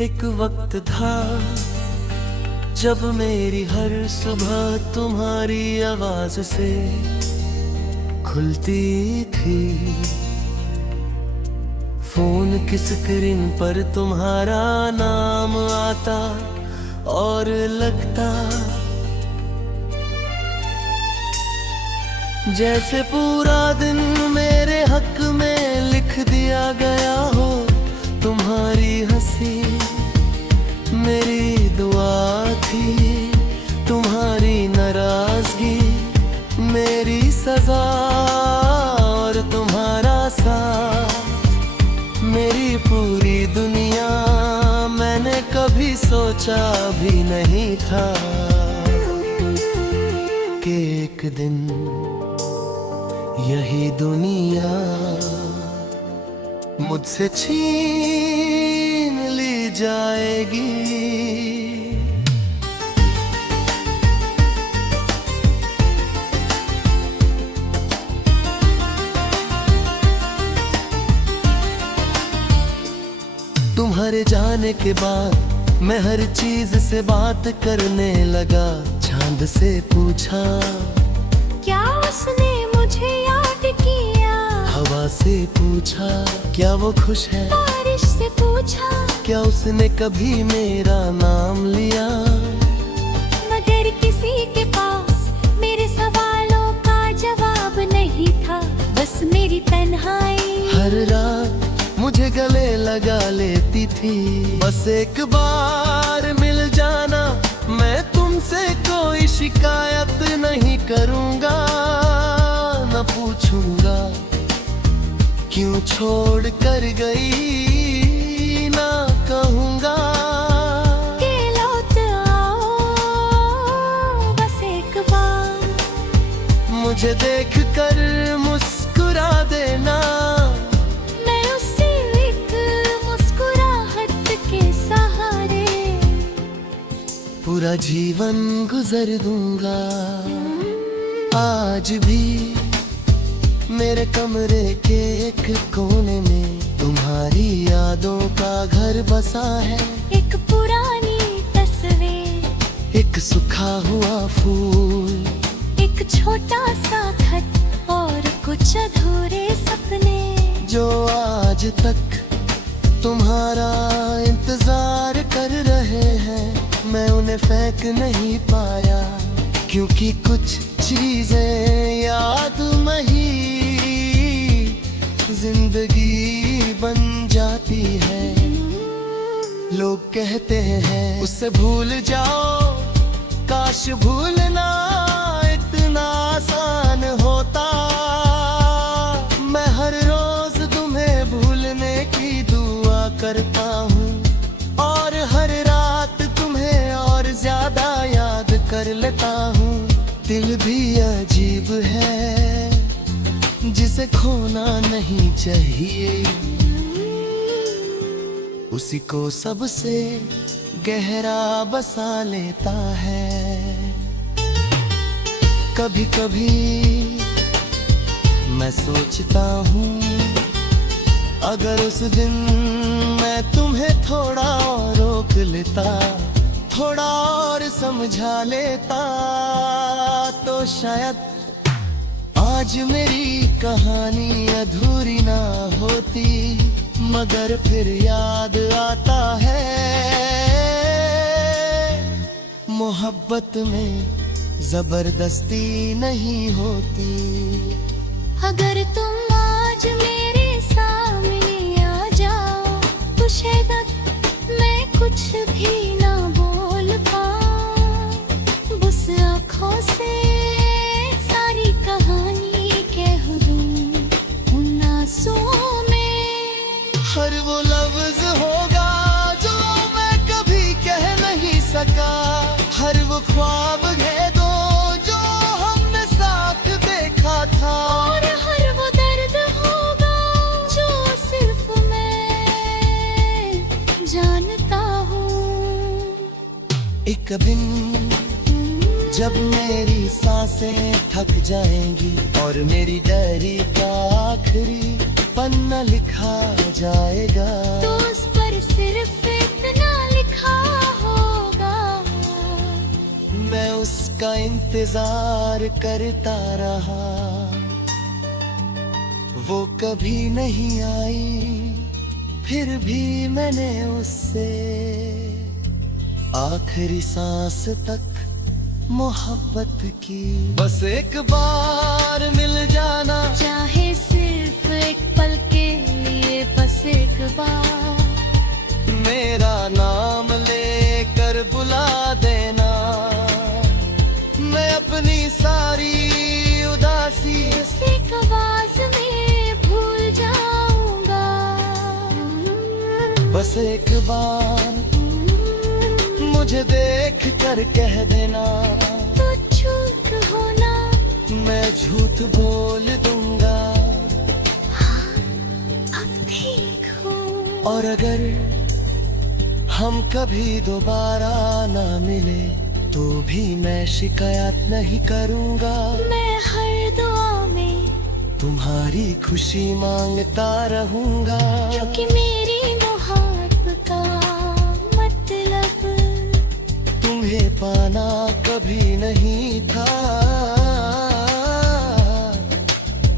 एक वक्त था जब मेरी हर सुबह तुम्हारी आवाज से खुलती थी। फोन की स्क्रीन पर तुम्हारा नाम आता और लगता जैसे पूरा दिन मेरे हक में लिख दिया गया हो। तुम्हारी हंसी मेरी दुआ थी, तुम्हारी नाराजगी मेरी सजा, और तुम्हारा साथ मेरी पूरी दुनिया। मैंने कभी सोचा भी नहीं था कि एक दिन यही दुनिया मुझसे छीन ली जाएगी। तुम्हारे जाने के बाद मैं हर चीज से बात करने लगा। चांद से पूछा क्या उसने मुझे याद किया, हवा से पूछा क्या वो खुश है, बारिश से पूछा क्या उसने कभी मेरा नाम लिया। मगर किसी के पास मेरे सवालों का जवाब नहीं था, बस मेरी तन्हाई हर रात मुझे गले लगा लेती थी। बस एक बार मिल जाना, मैं तुमसे कोई शिकायत नहीं करूंगा। न पूछूंगा क्यों छोड़ कर गई, ना कहूंगा कि लौट आओ बस एक बार। मुझे देख कर मुस्कुरा देना, मैं उससे एक मुस्कुराहट के सहारे पूरा जीवन गुजर दूंगा। आज भी मेरे कमरे के एक कोने में तुम्हारी यादों का घर बसा है। एक पुरानी तस्वीर, एक सूखा हुआ फूल, एक छोटा सा खत और कुछ अधूरे सपने जो आज तक तुम्हारा इंतजार कर रहे हैं। मैं उन्हें फेंक नहीं पाया, क्योंकि कुछ चीजें याद नहीं जिंदगी बन जाती है। लोग कहते हैं उससे भूल जाओ, काश भूलना इतना आसान होता। मैं हर रोज तुम्हें भूलने की दुआ करता हूँ, और हर रात तुम्हें और ज्यादा याद कर लेता हूँ। दिल भी अजीब है जिसे खोना नहीं चाहिए, उसी को सबसे गहरा बसा लेता है। कभी कभी मैं सोचता हूँ अगर उस दिन मैं तुम्हें थोड़ा और रोक लेता, थोड़ा और समझा लेता, तो शायद आज मेरी कहानी अधूरी ना होती। मगर फिर याद आता है मोहब्बत में जबरदस्ती नहीं होती। अगर तुम आज मेरे सामने आ जाओ तो शायद मैं कुछ भी ना बोल पाऊं। बस आँखों से सारी कहानी कह दूं उन आंसुओं में। हर वो लफ्ज होगा जो मैं कभी कह नहीं सका, हर वो ख्वाब है दो जो हमने साथ देखा था, और हर वो दर्द होगा जो सिर्फ मैं जानता हूँ। एक दिन जब मेरी सांसें थक जाएंगी और मेरी डायरी का आखिरी पन्ना लिखा जाएगा, तो उस पर सिर्फ इतना इंतजार करता रहा, वो कभी नहीं आई। फिर भी मैंने उससे आखिरी सांस तक मोहब्बत की। बस एक बार मिल जाना, चाहे सिर्फ एक पल के लिए, बस एक बार मेरा नाम लेकर बुला देना। मैं अपनी सारी उदासी एक आवाज में भूल जाऊंगा। बस एक बार मुझे देख कर कह देना, तो चूक होना मैं झूठ बोल दूंगा। अब ठीक हो। और अगर हम कभी दोबारा ना मिले, तो भी मैं शिकायत नहीं करूंगा। मैं हर दुआ में तुम्हारी खुशी मांगता रहूंगा, क्योंकि मेरी मोहब्बत का मतलब तुम्हें पाना कभी नहीं था।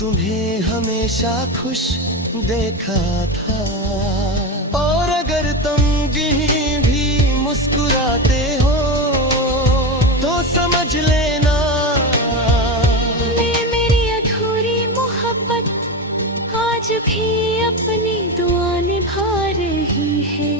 तुम्हें हमेशा खुश देखा था। और अगर तुम कहीं भी मुस्कुराते हो, तो समझ लेना मेरी अधूरी मोहब्बत आज भी अपनी दुआ निभा रही है।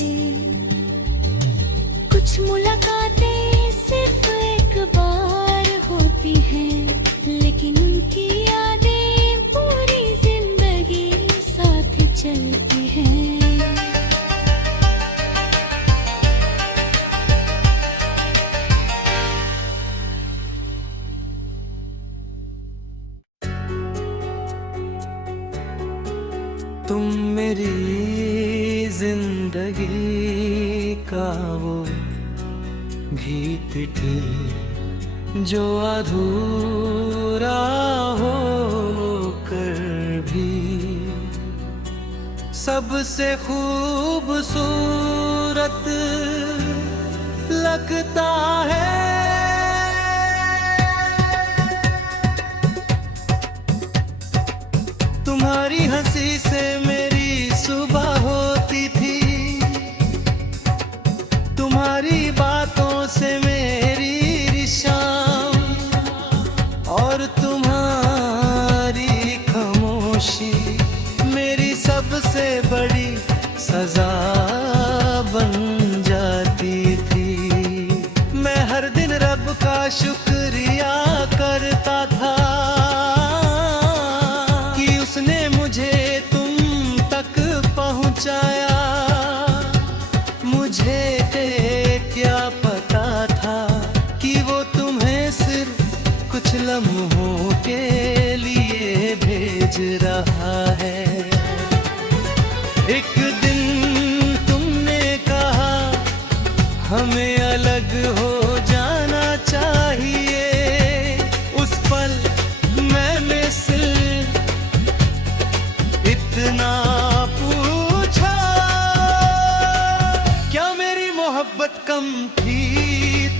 कुछ मुलाकातें सिर्फ एक बार होती हैं, लेकिन उनकी यादें पूरी जिंदगी साथ चलती हैं। तुम मेरी जिंदगी का वो गीत थी, जो अधूरा हो कर भी सबसे खूबसूरत लगता है। तुम्हारी हंसी से मेरी सुबह होती थी, तुम्हारी बातों से मेरी शाम, और तुम्हारी खामोशी मेरी सबसे बड़ी सजा बन जाती थी। मैं हर दिन रब का शुक्रिया करता था कि उसने मुझे तुम तक पहुंचाया। मुझे क्या पता था कि वो तुम्हें सिर्फ कुछ लम्हों के लिए भेज रहा है। एक दिन तुमने कहा हमें अलग हो जाना चाहिए। उस पल मैंने सिर्फ इतना पूछा, क्या मेरी मोहब्बत कम थी?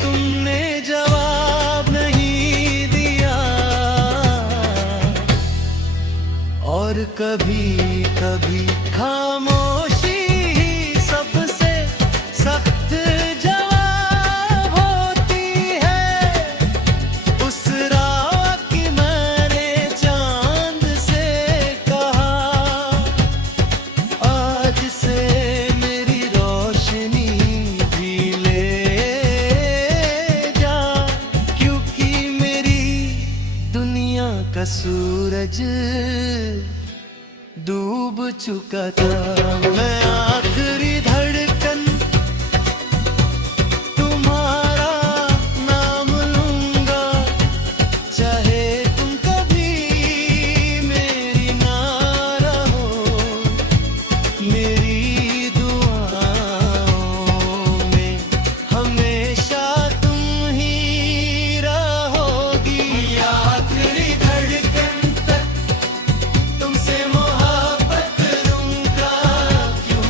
तुमने जवाब नहीं दिया। और कभी कभी खामोशी ही सबसे सख्त जवाब होती है। उस रात की मैंने चांद से कहा, आज से मेरी रोशनी भी ले जा, क्योंकि मेरी दुनिया का सूरज डूब चुका था। मैं आखिरी धड़कन तुम्हारा नाम लूंगा, चाहे तुम कभी मेरी ना रहो। मेरी दुआओं में हमेशा तुम ही रहोगी। आखिरी धड़कन तक तुमसे मोहब्बत करूंगा, क्यों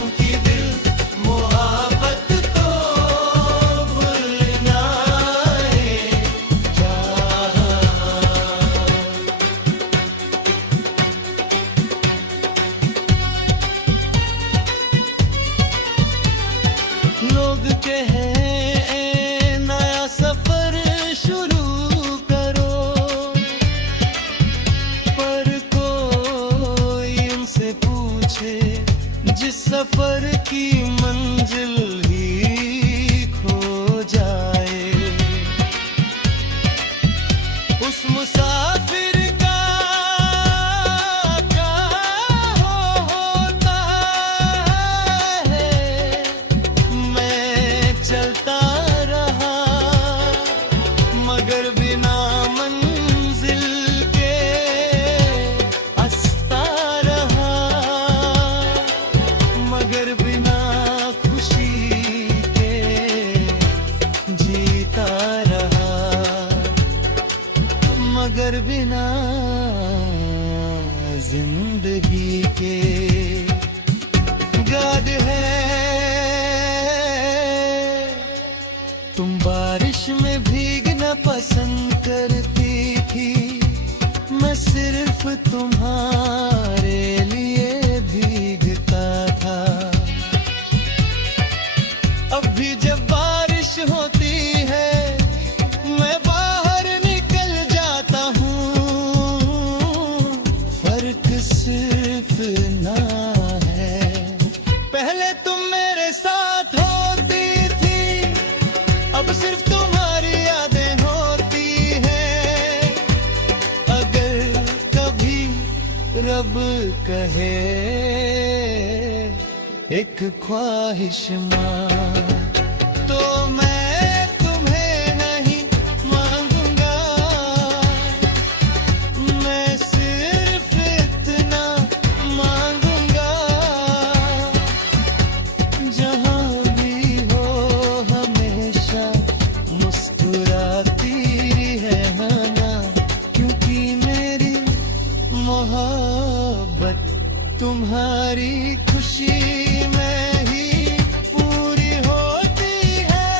सफर की मंजिल ही खो जाए। उस मुसाफिर का क्या होता है, मैं चलता रहा मगर बिना मंजिल के हंसता रहा, मगर बिना खुशी के जीता रहा, मगर बिना जिंदगी के। याद है तुम बारिश में भीगना पसंद करती थी, मैं सिर्फ तुम्हारे लिए भीगता था। अब भी जब बारिश होती है मैं बाहर निकल जाता हूँ, फर्क सिर्फ ना है। पहले तुम मेरे साथ होती थी, अब सिर्फ तुम्हारी यादें होती हैं। अगर कभी रब कहे एक ख्वाहिश मां, तो मैं तुम्हें नहीं मांगूंगा, मैं सिर्फ इतना मांगूंगा, जहां भी हो हमेशा मुस्कुराती रहना, क्योंकि मेरी मोहब्बत तुम्हारी खुशी में ही पूरी होती है।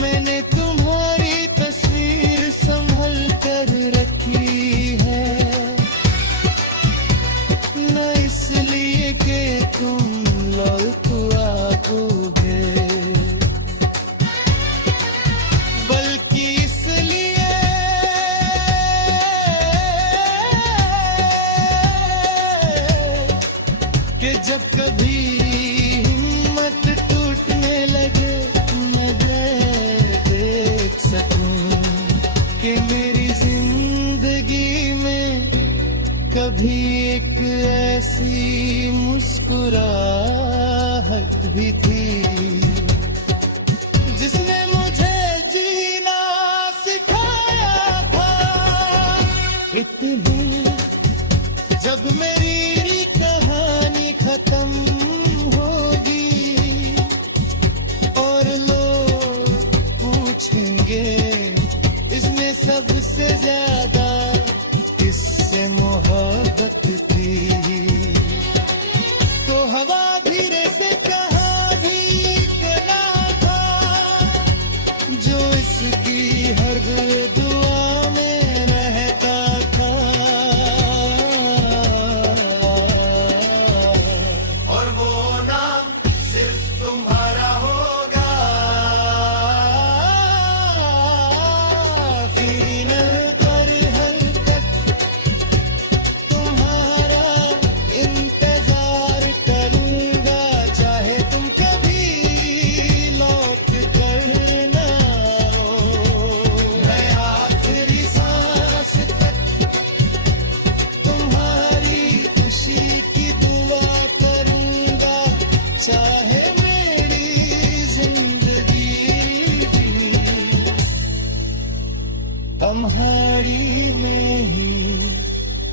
मैंने तुम्हारी तस्वीर संभल कर रखी है, न इसलिए कि तुम लौटुआ होगे, बल्कि इसलिए कि जब कभी हिम्मत टूटने लगे मैं देख सकूं कि मेरी जिंदगी में कभी एक ऐसी मुस्कुराहट भी थी जिसने मुझे जीना सिखाया था। इतनी जब मेरी कहानी खत्म होगी और लोग पूछेंगे इसमें सबसे ज्यादा किससे मोहब्बत थी, तो हवा धीरे से कहा भीगना था, जो इसकी हर दुआ में रहता था। और वो नाम सिर्फ तुम्हारा होगा, फिनल कर हरकत तुम्हारा इंतजार करूंगा, चाहे तुम कभी लौट कर ना आओ। मैं आखिरी सांस तक तुम्हारी खुशी की दुआ करूंगा, चाहे मेरी जिंदगी भी तुम्हारी में ही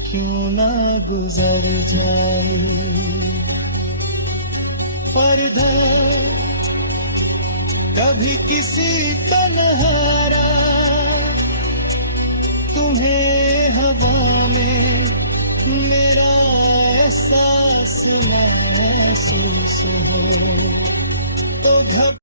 क्यों ना गुजर जाए। पर्दा कभी किसी तन्हारा तुम्हें हवा में मेरा एहसास महसूस हो तो घब